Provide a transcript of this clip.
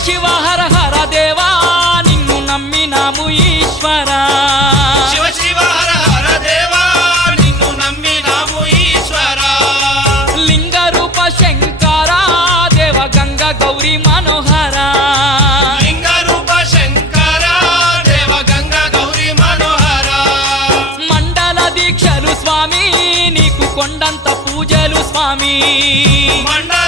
శివ హర హర దేవా నిన్ను నమ్మినాము ఈశ్వరా శివ శివ హర హర దేవా నిన్ను నమ్మినాము ఈశ్వరా లింగ రూప శంకర దేవ గంగ గౌరీ మనోహర లింగ రూప శంకర దేవ గంగ గౌరీ మనోహర మండల దీక్షలు స్వామి నీకు కొండంత పూజలు స్వామి మండల